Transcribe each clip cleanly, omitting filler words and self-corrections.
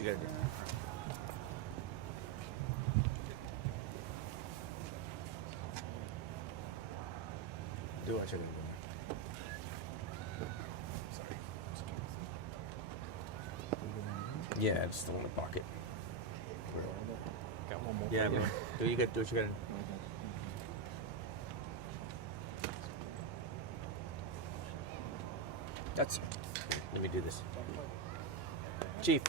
what you gotta do. Do what you gotta do. Sorry. Yeah, it's still in the pocket. Got one more. Yeah, bro. Do what you gotta do. That's. Let me do this. Chief.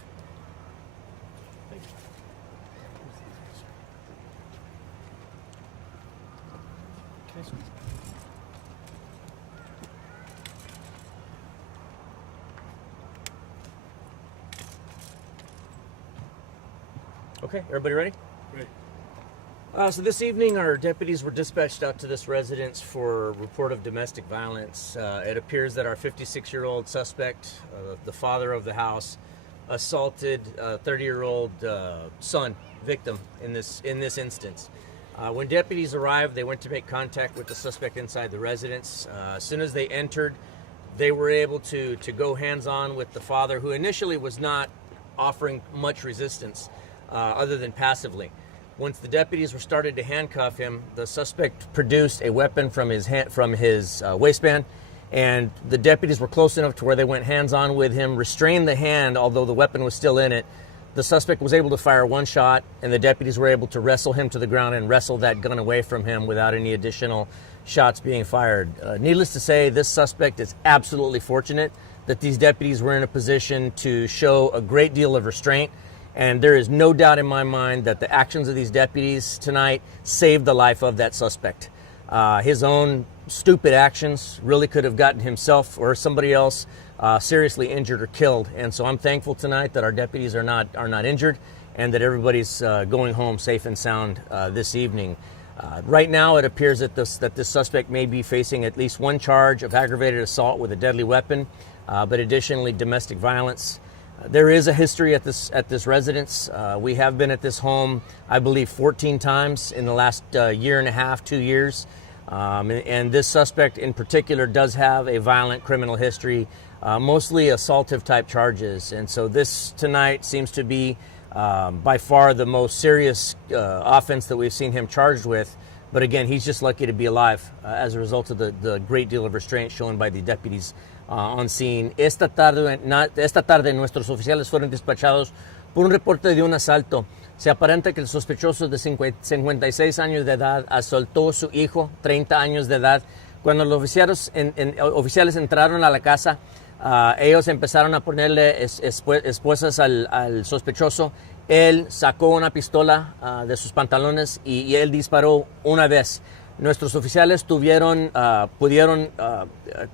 Okay, everybody ready? Ready. So this evening, our deputies were dispatched out to this residence for a report of domestic violence. It appears that our 56-year-old suspect, the father of the house, assaulted a 30-year-old son, victim in this instance. When deputies arrived, they went to make contact with the suspect inside the residence. As soon as they entered, they were able to go hands-on with the father, who initially was not offering much resistance other than passively. Once the deputies were started to handcuff him, the suspect produced a weapon from his waistband, and the deputies were close enough to where they went hands-on with him, restrained the hand, although the weapon was still in it. The suspect was able to fire one shot, and the deputies were able to wrestle him to the ground and wrestle that gun away from him without any additional shots being fired. Needless to say, this suspect is absolutely fortunate that these deputies were in a position to show a great deal of restraint. And there is no doubt in my mind that the actions of these deputies tonight saved the life of that suspect. His own stupid actions really could have gotten himself or somebody else seriously injured or killed. And so I'm thankful tonight that our deputies are not injured and that everybody's going home safe and sound this evening. Right now, it appears that this suspect may be facing at least one charge of aggravated assault with a deadly weapon, but additionally domestic violence. There is a history at this residence. We have been at this home, I believe, 14 times in the last year and a half, 2 years. And this suspect in particular does have a violent criminal history, mostly assaultive type charges. And so this tonight seems to be by far the most serious offense that we've seen him charged with. But again, he's just lucky to be alive as a result of the great deal of restraint shown by the deputies on scene. Esta tarde nuestros oficiales fueron despachados por un reporte de un asalto. Se aparenta que el sospechoso de 56 años de edad asaltó a su hijo, 30 años de edad. Cuando los oficiales entraron a la casa, ellos empezaron a ponerle esposas al sospechoso. Él sacó una pistola de sus pantalones y él disparó una vez. Nuestros oficiales pudieron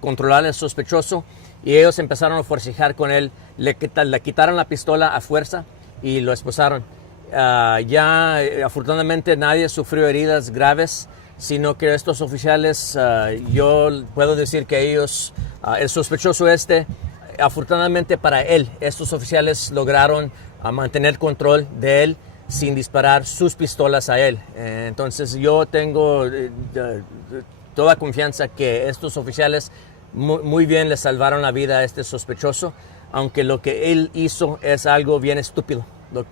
controlar al sospechoso y ellos empezaron a forcejear con él. Le quitaron la pistola a fuerza y lo esposaron. Afortunadamente nadie sufrió heridas graves, sino que estos oficiales, yo puedo decir que ellos, el sospechoso afortunadamente para él, estos oficiales lograron mantener control de él sin disparar sus pistolas a él. Entonces yo tengo toda confianza que estos oficiales muy bien le salvaron la vida a este sospechoso, aunque lo que él hizo es algo bien estúpido,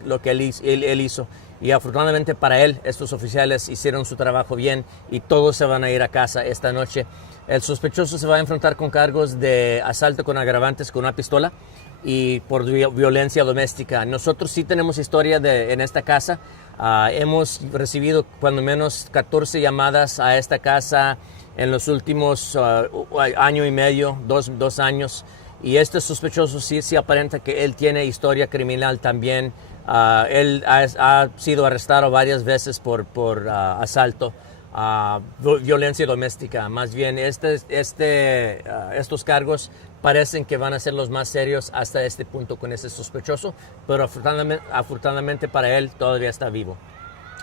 lo que él hizo. Y afortunadamente para él, estos oficiales hicieron su trabajo bien y todos se van a ir a casa esta noche. El sospechoso se va a enfrentar con cargos de asalto con agravantes con una pistola y por violencia doméstica. Nosotros sí tenemos historia en esta casa. Hemos recibido cuando menos 14 llamadas a esta casa en los últimos año y medio, dos años. Y este sospechoso sí aparenta que él tiene historia criminal también. Él ha sido arrestado varias veces por asalto, violencia doméstica. Más bien, estos cargos parecen que van a ser los más serios hasta este punto con ese sospechoso, pero afortunadamente para él todavía está vivo.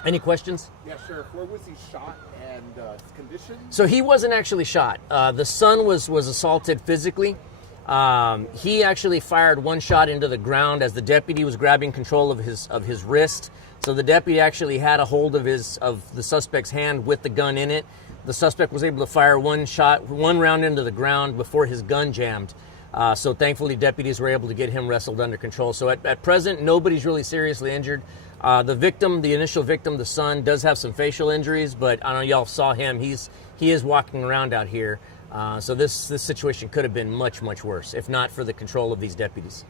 Any questions? Yeah, Sheriff. Where was he shot and his condition? So he wasn't actually shot. The son was assaulted physically. He actually fired one shot into the ground as the deputy was grabbing control of his wrist. So the deputy actually had a hold of the suspect's hand with the gun in it. The suspect was able to fire one round into the ground before his gun jammed. So thankfully, deputies were able to get him wrestled under control. So at present, nobody's really seriously injured. The victim, the initial victim, the son, does have some facial injuries, but I don't know, y'all saw him. He is walking around out here. So this situation could have been much, much worse, if not for the control of these deputies.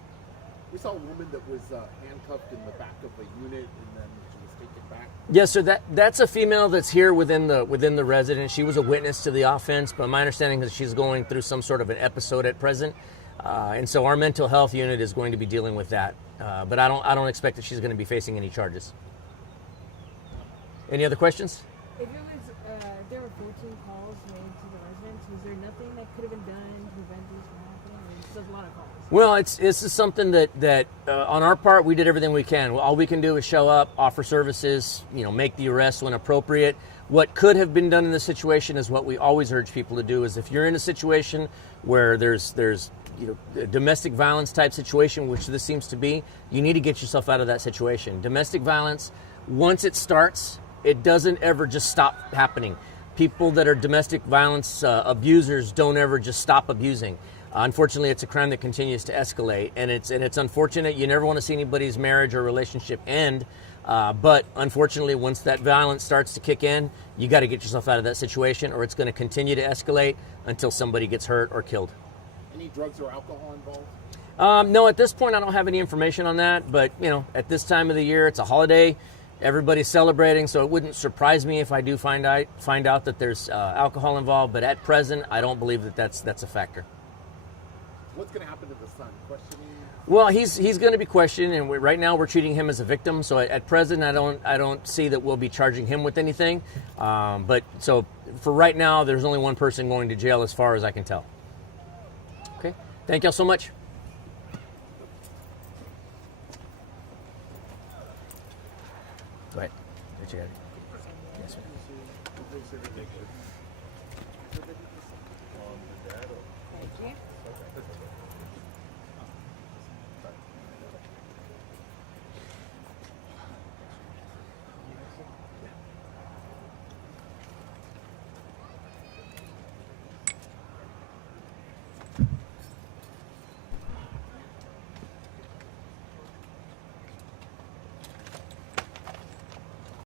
We saw a woman that was handcuffed in the back of a unit, and then she was taken back. Yes, sir. That's a female that's here within the residence. She was a witness to the offense, but my understanding is she's going through some sort of an episode at present, and so our mental health unit is going to be dealing with that. But I don't expect that she's going to be facing any charges. Any other questions? If there were 14 calls made to the residents, was there nothing that could have been done to prevent these from happening? I mean, there's a lot of calls. Well, this is something that on our part, we did everything we can. All we can do is show up, offer services, make the arrest when appropriate. What could have been done in this situation is what we always urge people to do: is if you're in a situation where there's a domestic violence type situation, which this seems to be, you need to get yourself out of that situation. Domestic violence, once it starts, it doesn't ever just stop happening. People that are domestic violence abusers don't ever just stop abusing. Unfortunately, it's a crime that continues to escalate, and it's unfortunate. You never want to see anybody's marriage or relationship end, but unfortunately, once that violence starts to kick in, you got to get yourself out of that situation, or it's going to continue to escalate until somebody gets hurt or killed. Any drugs or alcohol involved? No, at this point, I don't have any information on that, but at this time of the year, it's a holiday. Everybody's celebrating, so it wouldn't surprise me if I do find out that there's alcohol involved. But at present, I don't believe that's a factor. What's going to happen to the son? Questioning? Well, he's going to be questioned, and right now we're treating him as a victim. So at present, I don't see that we'll be charging him with anything. But so for right now, there's only one person going to jail, as far as I can tell. Okay, thank y'all so much. Go ahead. Get you out of here. Yes, sir. Thank you.